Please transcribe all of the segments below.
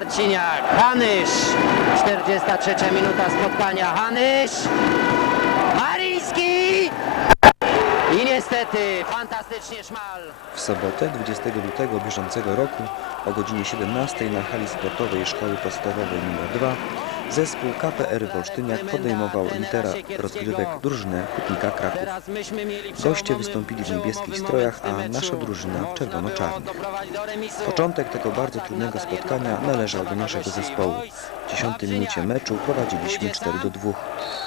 Marciniak, Hanysz, 43 minuta spotkania, Hanysz, Mariński i niestety fantastycznie szmal. W sobotę 20 lutego bieżącego roku o godzinie 17 na hali sportowej Szkoły Podstawowej nr 2 zespół KPR Wolsztyniak podejmował litera rozgrywek drużynę Hutnika Kraków. Goście wystąpili w niebieskich strojach, a nasza drużyna w czerwono-czarnych. Początek tego bardzo trudnego spotkania należał do naszego zespołu. W 10 minucie meczu prowadziliśmy 4 do 2,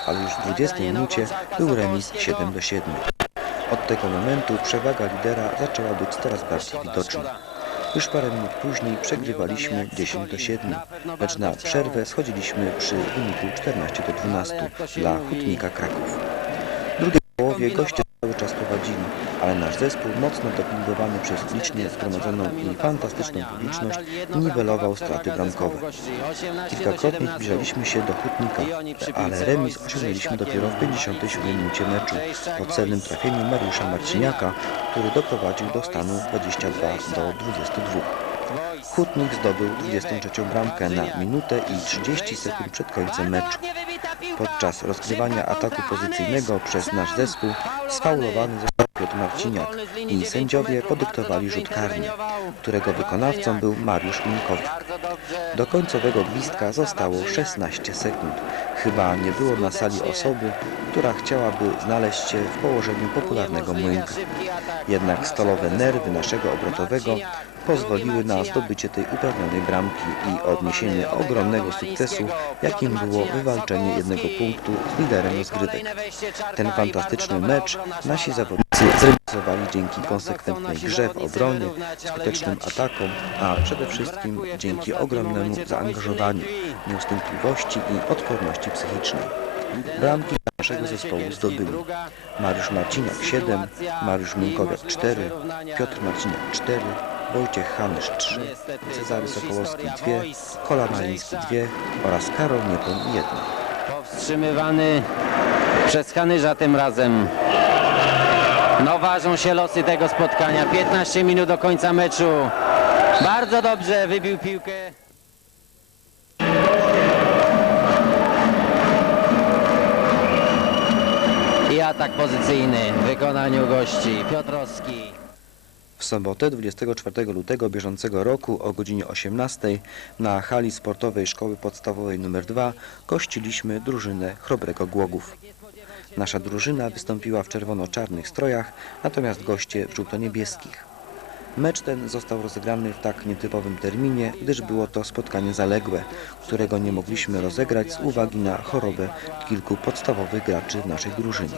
ale już w 20 minucie był remis 7 do 7. Od tego momentu przewaga lidera zaczęła być coraz bardziej widoczna. Już parę minut później przegrywaliśmy 10 do 7, lecz na przerwę schodziliśmy przy wyniku 14 do 12 dla Hutnika Kraków. W drugiej połowie goście cały czas prowadzili, ale nasz zespół, mocno dopingowany przez licznie zgromadzoną i fantastyczną publiczność, niwelował straty bramkowe. Kilkakrotnie zbliżaliśmy się do Hutnika, ale remis osiągnęliśmy dopiero w 57 minucie meczu po celnym trafieniu Mariusza Marciniaka, który doprowadził do stanu 22 do 22. Hutnik zdobył 23 bramkę na minutę i 30 sekund przed końcem meczu. Podczas rozgrywania ataku pozycyjnego przez nasz zespół sfaulowany został Piotr Marciniak i sędziowie podyktowali rzut karny, którego wykonawcą był Mariusz Minkowik. Do końcowego gwizdka zostało 16 sekund. Chyba nie było na sali osoby, która chciałaby znaleźć się w położeniu popularnego młynka. Jednak stalowe nerwy naszego obrotowego pozwoliły na zdobycie tej uprawnionej bramki i odniesienie ogromnego sukcesu, jakim było wywalczenie jednego punktu z liderem rozgrywek. Ten fantastyczny mecz nasi zawodnicy zrealizowali dzięki konsekwentnej grze w obronie, skutecznym atakom, a przede wszystkim dzięki ogromnemu zaangażowaniu, nieustępliwości i odporności psychicznej. Bramki naszego zespołu zdobyli Mariusz Marciniak 7, Mariusz Minkowiak 4, Piotr Marciniak 4, Wojciech Hanysz 3, Cezary Sokołowski 2, Kola Maliński 2 oraz Karol Niepoń 1. Powstrzymywany przez Hanyża tym razem. No ważą się losy tego spotkania. 15 minut do końca meczu. Bardzo dobrze wybił piłkę. I atak pozycyjny w wykonaniu gości. Piotrowski. W sobotę 24 lutego bieżącego roku o godzinie 18 na hali sportowej Szkoły Podstawowej nr 2 gościliśmy drużynę Chrobrego Głogów. Nasza drużyna wystąpiła w czerwono-czarnych strojach, natomiast goście w żółto-niebieskich. Mecz ten został rozegrany w tak nietypowym terminie, gdyż było to spotkanie zaległe, którego nie mogliśmy rozegrać z uwagi na chorobę kilku podstawowych graczy w naszej drużynie.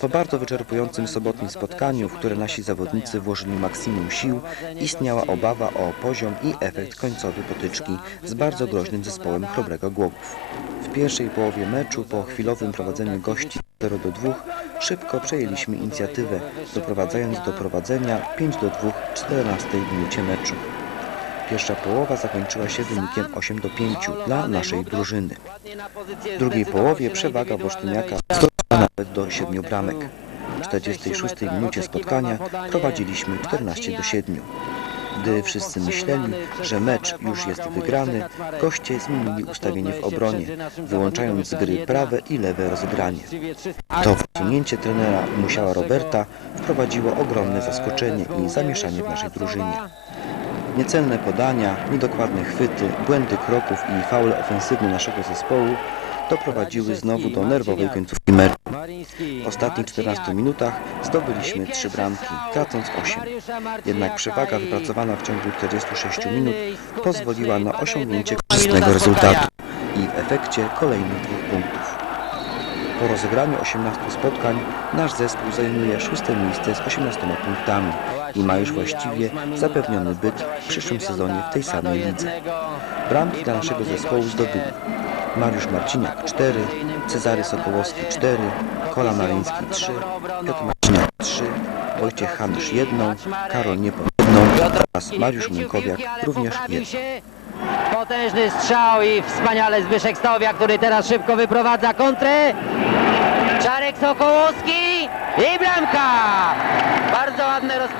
Po bardzo wyczerpującym sobotnim spotkaniu, w które nasi zawodnicy włożyli maksimum sił, istniała obawa o poziom i efekt końcowy potyczki z bardzo groźnym zespołem Chrobrego Głogów. W pierwszej połowie meczu, po chwilowym prowadzeniu gości 0 do 2, szybko przejęliśmy inicjatywę, doprowadzając do prowadzenia 5 do 2 w 14 minucie meczu. Pierwsza połowa zakończyła się wynikiem 8 do 5 dla naszej drużyny. W drugiej połowie przewaga nawet do 7 bramek. W 46 minucie spotkania prowadziliśmy 14 do 7. Gdy wszyscy myśleli, że mecz już jest wygrany, goście zmienili ustawienie w obronie, wyłączając z gry prawe i lewe rozegranie. To wsunięcie trenera Musiała Roberta wprowadziło ogromne zaskoczenie i zamieszanie w naszej drużynie. Niecelne podania, niedokładne chwyty, błędy kroków i faule ofensywne naszego zespołu doprowadziły znowu do nerwowej końcówki meczu. W ostatnich 14 minutach zdobyliśmy 3 bramki, tracąc 8. Jednak przewaga wypracowana w ciągu 46 minut pozwoliła na osiągnięcie korzystnego rezultatu i w efekcie kolejnych dwóch punktów. Po rozegraniu 18 spotkań nasz zespół zajmuje szóste miejsce z 18 punktami i ma już właściwie zapewniony byt w przyszłym sezonie w tej samej lidze. Bramki dla naszego zespołu zdobyli Mariusz Marciniak 4, Cezary Sokołowski 4, Kola Mariński 3, Piotr Marciniak 3, Wojciech Hanysz 1, Karol Niepo 1 oraz Mariusz Minkowiak również 1. Potężny strzał i wspaniale Zbyszek Stowia, który teraz szybko wyprowadza kontrę. Czarek Sokołowski i bramka! Bardzo ładne rozprowadzenie.